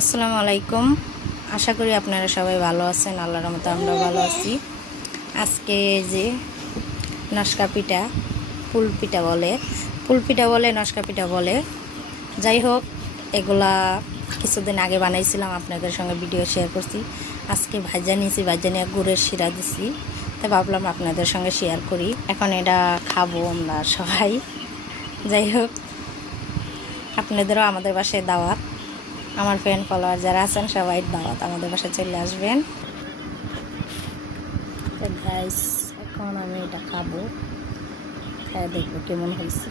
আসসালামু আলাইকুম। আশা করি আপনারা সবাই ভালো আছেন। আল্লাহর রহমতে আমরা ভালো আছি। আজকে যে নশকা পিঠা, ফুল পিঠা বলে নশকা পিঠা বলে, যাই হোক, এগুলা কিছুদিন আগে বানাইছিলাম, আপনাদের সঙ্গে ভিডিও শেয়ার করছি। আজকে ভাজা নিয়েছি, ভাজা নিয়ে গুড়ের শিরা দিছি, তাই ভাবলাম আপনাদের সঙ্গে শেয়ার করি। এখন এটা খাবো আমরা সবাই। যাই হোক, আপনাদেরও আমাদের বাসায় দাওয়াত। আমার ফ্রেন্ড ফলোয়ার যারা আছেন সবাই দাওয়াত, আমাদের বাসায় চলে আসবেন। তো গাইস, এখন আমি এটা খাবো, খায় দেখবো কেমন হয়েছে।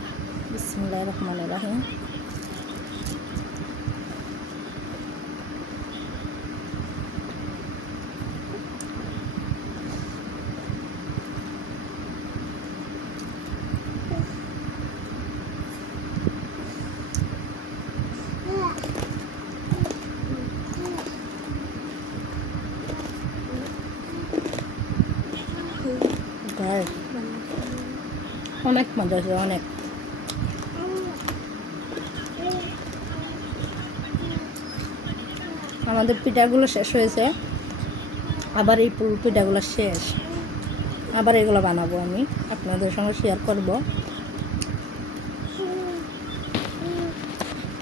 বিসমিল্লাহির রহমানির রহিম। অনেক মজা হয়েছে, অনেক। আমাদের পিঠাগুলো শেষ হয়েছে, আবার এই পুর পিঠাগুলো শেষ, আবার এগুলো বানাবো, আমি আপনাদের সঙ্গে শেয়ার করব।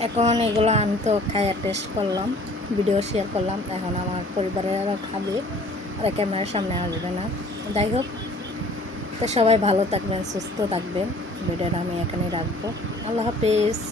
এখন এগুলো আমি তো খাইয়া টেস্ট করলাম, ভিডিও শেয়ার করলাম। এখন আমার পরিবারেরা খাবে, আর ক্যামেরার সামনে আসবে না। যাই হোক, তো সবাই ভালো থাকবেন, সুস্থ থাকবেন। ভিডিওটা আমি এখানেই রাখবো। আল্লাহ হাফেজ।